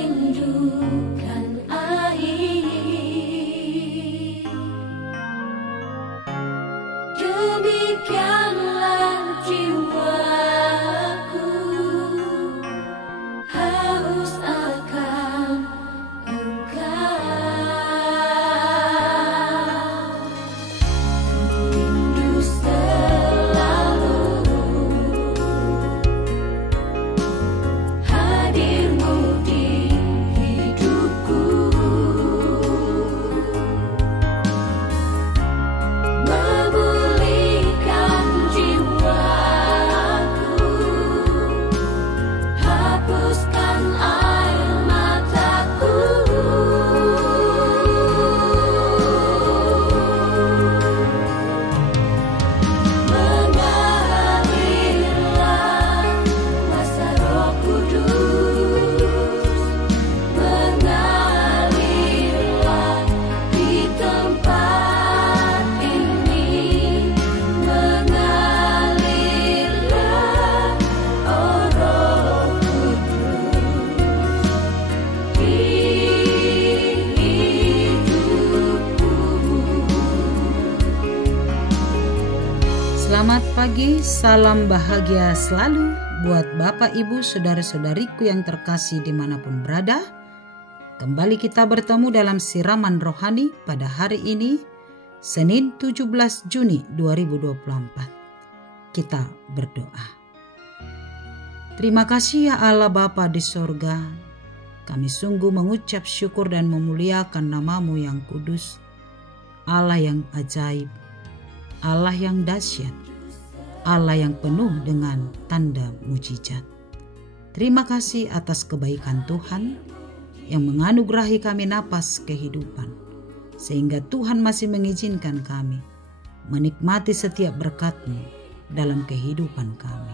merindukan air. Demikianlah jiwaku haus akan Engkau. Rindu selalu hadirmu di hidupku, memulihkan jiwaku, hapuskan air mataku. Mengalirlah kuasa Roh Kudus, mengalirlah di tempat ini, mengalirlah, oh Roh Kudus, di hidupku. Selamat pagi, salam bahagia selalu buat Bapak, Ibu, Saudara-saudariku yang terkasih dimanapun berada. Kembali kita bertemu dalam siraman rohani pada hari ini, Senin 17 Juni 2024. Kita berdoa. Terima kasih ya Allah Bapa di sorga. Kami sungguh mengucap syukur dan memuliakan nama-Mu yang kudus, Allah yang ajaib, Allah yang dahsyat, Allah yang penuh dengan tanda mujizat. Terima kasih atas kebaikan Tuhan yang menganugerahi kami napas kehidupan, sehingga Tuhan masih mengizinkan kami menikmati setiap berkat-Mu dalam kehidupan kami.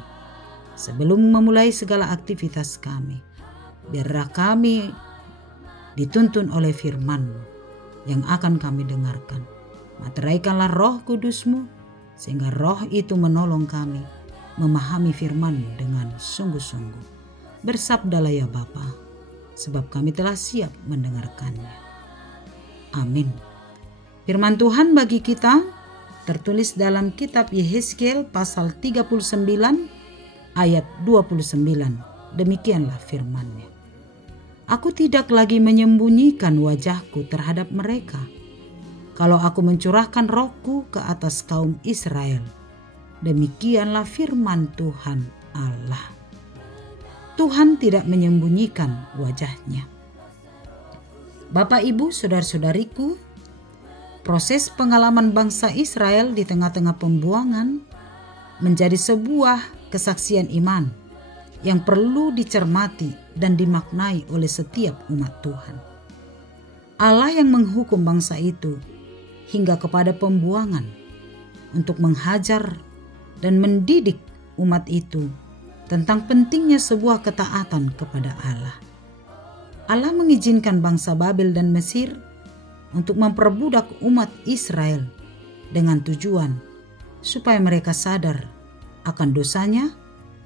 Sebelum memulai segala aktivitas kami, biarlah kami dituntun oleh firman-Mu yang akan kami dengarkan. Materaikanlah Roh Kudus-Mu, sehingga Roh itu menolong kami memahami firman-Mu dengan sungguh-sungguh. Bersabdalah ya Bapa, sebab kami telah siap mendengarkannya. Amin. Firman Tuhan bagi kita tertulis dalam kitab Yehezkiel pasal 39 ayat 29. Demikianlah firman-Nya. Aku tidak lagi menyembunyikan wajahku terhadap mereka, kalau aku mencurahkan Rohku ke atas kaum Israel. Demikianlah firman Tuhan Allah. Tuhan tidak menyembunyikan wajah-Nya. Bapak, Ibu, Saudara-saudariku, proses pengalaman bangsa Israel di tengah-tengah pembuangan menjadi sebuah kesaksian iman yang perlu dicermati dan dimaknai oleh setiap umat Tuhan. Allah yang menghukum bangsa itu hingga kepada pembuangan untuk menghajar dan mendidik umat itu tentang pentingnya sebuah ketaatan kepada Allah. Allah mengizinkan bangsa Babel dan Mesir untuk memperbudak umat Israel dengan tujuan supaya mereka sadar akan dosanya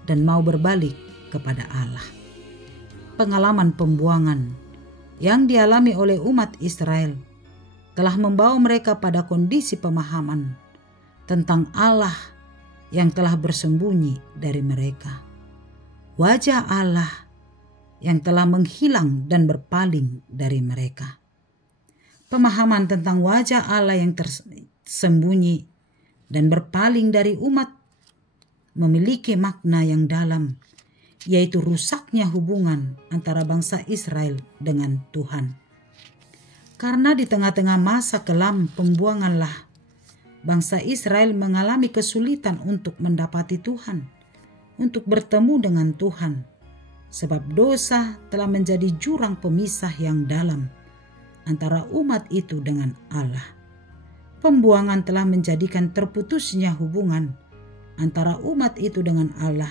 dan mau berbalik kepada Allah. Pengalaman pembuangan yang dialami oleh umat Israel telah membawa mereka pada kondisi pemahaman tentang Allah yang telah bersembunyi dari mereka. Wajah Allah yang telah menghilang dan berpaling dari mereka. Pemahaman tentang wajah Allah yang tersembunyi dan berpaling dari umat memiliki makna yang dalam, yaitu rusaknya hubungan antara bangsa Israel dengan Tuhan. Karena di tengah-tengah masa kelam pembuanganlah bangsa Israel mengalami kesulitan untuk mendapati Tuhan, untuk bertemu dengan Tuhan, sebab dosa telah menjadi jurang pemisah yang dalam antara umat itu dengan Allah. Pembuangan telah menjadikan terputusnya hubungan antara umat itu dengan Allah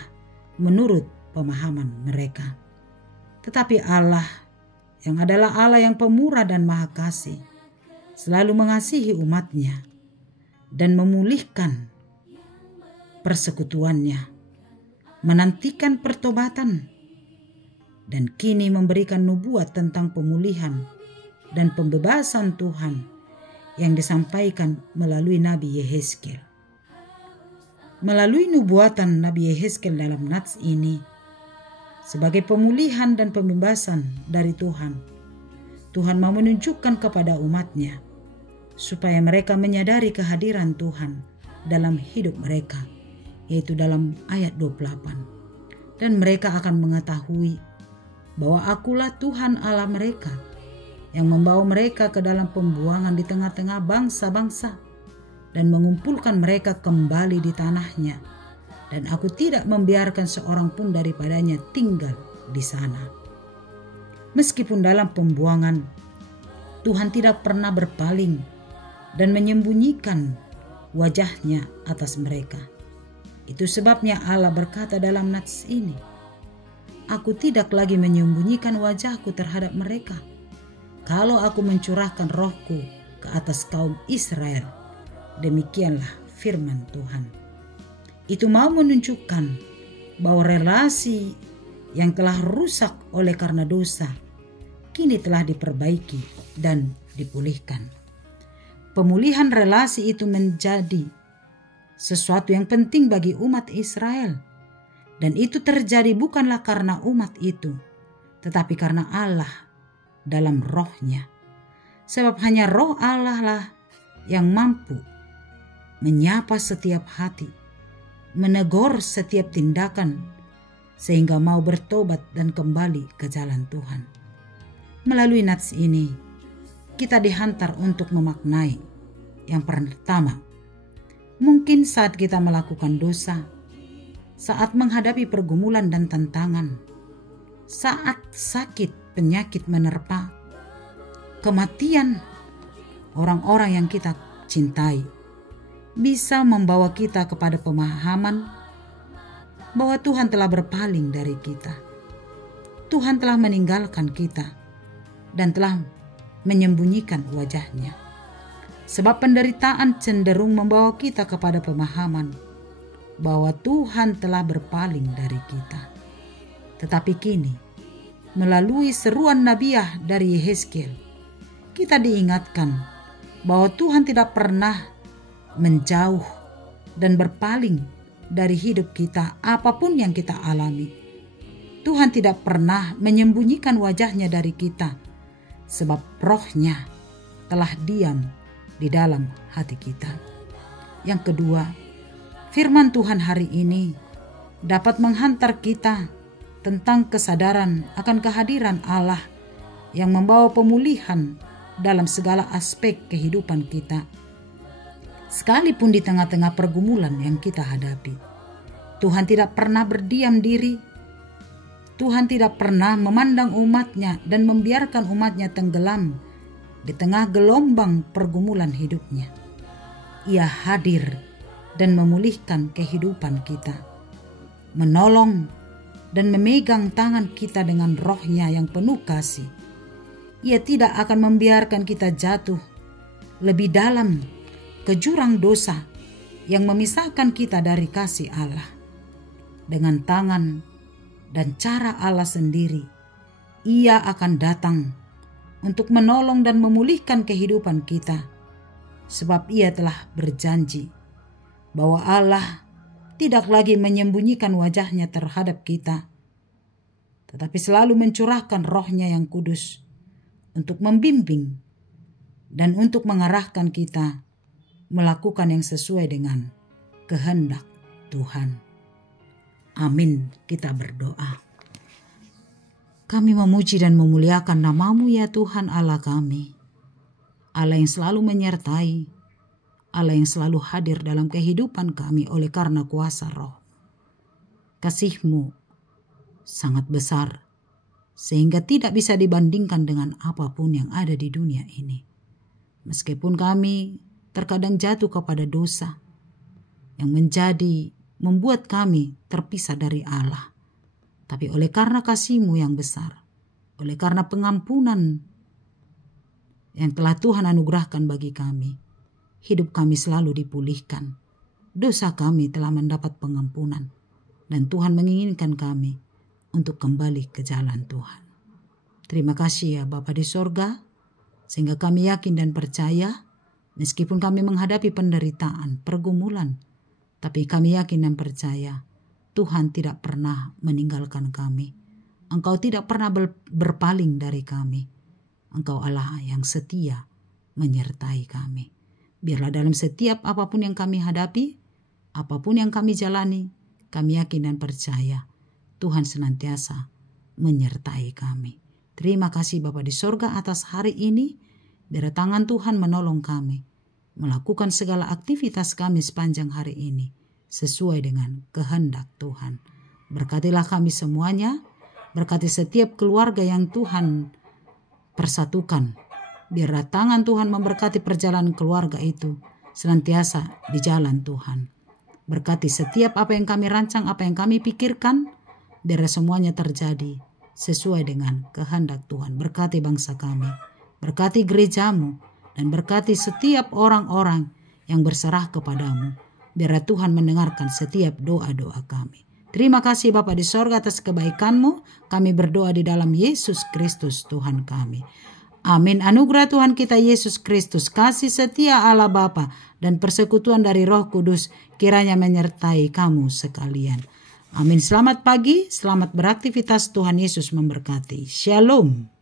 menurut pemahaman mereka. Tetapi Allah yang adalah Allah yang pemurah dan maha kasih, selalu mengasihi umatnya dan memulihkan persekutuannya, menantikan pertobatan dan kini memberikan nubuat tentang pemulihan dan pembebasan Tuhan yang disampaikan melalui Nabi Yehezkiel. Melalui nubuatan Nabi Yehezkiel dalam nats ini, sebagai pemulihan dan pembebasan dari Tuhan, Tuhan mau menunjukkan kepada umatnya supaya mereka menyadari kehadiran Tuhan dalam hidup mereka, yaitu dalam ayat 28. Dan mereka akan mengetahui bahwa akulah Tuhan Allah mereka yang membawa mereka ke dalam pembuangan di tengah-tengah bangsa-bangsa dan mengumpulkan mereka kembali di tanahnya. Dan aku tidak membiarkan seorang pun daripadanya tinggal di sana. Meskipun dalam pembuangan, Tuhan tidak pernah berpaling dan menyembunyikan wajahnya atas mereka. Itu sebabnya Allah berkata dalam nats ini, aku tidak lagi menyembunyikan wajahku terhadap mereka. Kalau aku mencurahkan rohku ke atas kaum Israel, demikianlah firman Tuhan. Itu mau menunjukkan bahwa relasi yang telah rusak oleh karena dosa, kini telah diperbaiki dan dipulihkan. Pemulihan relasi itu menjadi sesuatu yang penting bagi umat Israel. Dan itu terjadi bukanlah karena umat itu, tetapi karena Allah dalam rohnya. Sebab hanya roh Allah lah yang mampu menyapa setiap hati, menegur setiap tindakan, sehingga mau bertobat dan kembali ke jalan Tuhan. Melalui nats ini, kita dihantar untuk memaknai yang pertama, mungkin saat kita melakukan dosa, saat menghadapi pergumulan dan tantangan, saat sakit penyakit menerpa, kematian orang-orang yang kita cintai, bisa membawa kita kepada pemahaman bahwa Tuhan telah berpaling dari kita. Tuhan telah meninggalkan kita dan telah menyembunyikan wajahnya. Sebab penderitaan cenderung membawa kita kepada pemahaman bahwa Tuhan telah berpaling dari kita. Tetapi kini, melalui seruan nabiah dari Yehezkiel, kita diingatkan bahwa Tuhan tidak pernah menjauh dan berpaling dari hidup kita apapun yang kita alami. Tuhan tidak pernah menyembunyikan wajahnya dari kita, sebab rohnya telah diam di dalam hati kita. Yang kedua, firman Tuhan hari ini dapat menghantar kita tentang kesadaran akan kehadiran Allah yang membawa pemulihan dalam segala aspek kehidupan kita. Sekalipun di tengah-tengah pergumulan yang kita hadapi, Tuhan tidak pernah berdiam diri. Tuhan tidak pernah memandang umatnya dan membiarkan umatnya tenggelam di tengah gelombang pergumulan hidupnya. Ia hadir dan memulihkan kehidupan kita, menolong dan memegang tangan kita dengan rohnya yang penuh kasih. Ia tidak akan membiarkan kita jatuh lebih dalam ke jurang dosa yang memisahkan kita dari kasih Allah. Dengan tangan dan cara Allah sendiri, Ia akan datang untuk menolong dan memulihkan kehidupan kita, sebab Ia telah berjanji bahwa Allah tidak lagi menyembunyikan wajahnya terhadap kita, tetapi selalu mencurahkan rohnya yang kudus untuk membimbing dan untuk mengarahkan kita melakukan yang sesuai dengan kehendak Tuhan. Amin. Kita berdoa. Kami memuji dan memuliakan nama-Mu ya Tuhan Allah kami, Allah yang selalu menyertai, Allah yang selalu hadir dalam kehidupan kami oleh karena kuasa Roh. Kasih-Mu sangat besar, sehingga tidak bisa dibandingkan dengan apapun yang ada di dunia ini. Meskipun kami terkadang jatuh kepada dosa yang membuat kami terpisah dari Allah, tapi oleh karena kasih-Mu yang besar, oleh karena pengampunan yang telah Tuhan anugerahkan bagi kami, hidup kami selalu dipulihkan. Dosa kami telah mendapat pengampunan, dan Tuhan menginginkan kami untuk kembali ke jalan Tuhan. Terima kasih ya Bapa di sorga, sehingga kami yakin dan percaya meskipun kami menghadapi penderitaan, pergumulan, tapi kami yakin dan percaya Tuhan tidak pernah meninggalkan kami. Engkau tidak pernah berpaling dari kami. Engkau Allah yang setia menyertai kami. Biarlah dalam setiap apapun yang kami hadapi, apapun yang kami jalani, kami yakin dan percaya Tuhan senantiasa menyertai kami. Terima kasih Bapa di sorga atas hari ini. Biar tangan Tuhan menolong kami melakukan segala aktivitas kami sepanjang hari ini sesuai dengan kehendak Tuhan. Berkatilah kami semuanya, berkati setiap keluarga yang Tuhan persatukan. Biar tangan Tuhan memberkati perjalanan keluarga itu senantiasa di jalan Tuhan. Berkati setiap apa yang kami rancang, apa yang kami pikirkan, biar semuanya terjadi sesuai dengan kehendak Tuhan. Berkati bangsa kami, berkati gerejamu, dan berkati setiap orang-orang yang berserah kepadamu. Biar Tuhan mendengarkan setiap doa-doa kami. Terima kasih Bapa di sorga atas kebaikan-Mu. Kami berdoa di dalam Yesus Kristus Tuhan kami. Amin. Anugerah Tuhan kita Yesus Kristus, kasih setia Allah Bapa, dan persekutuan dari Roh Kudus kiranya menyertai kamu sekalian. Amin. Selamat pagi, selamat beraktivitas. Tuhan Yesus memberkati. Shalom.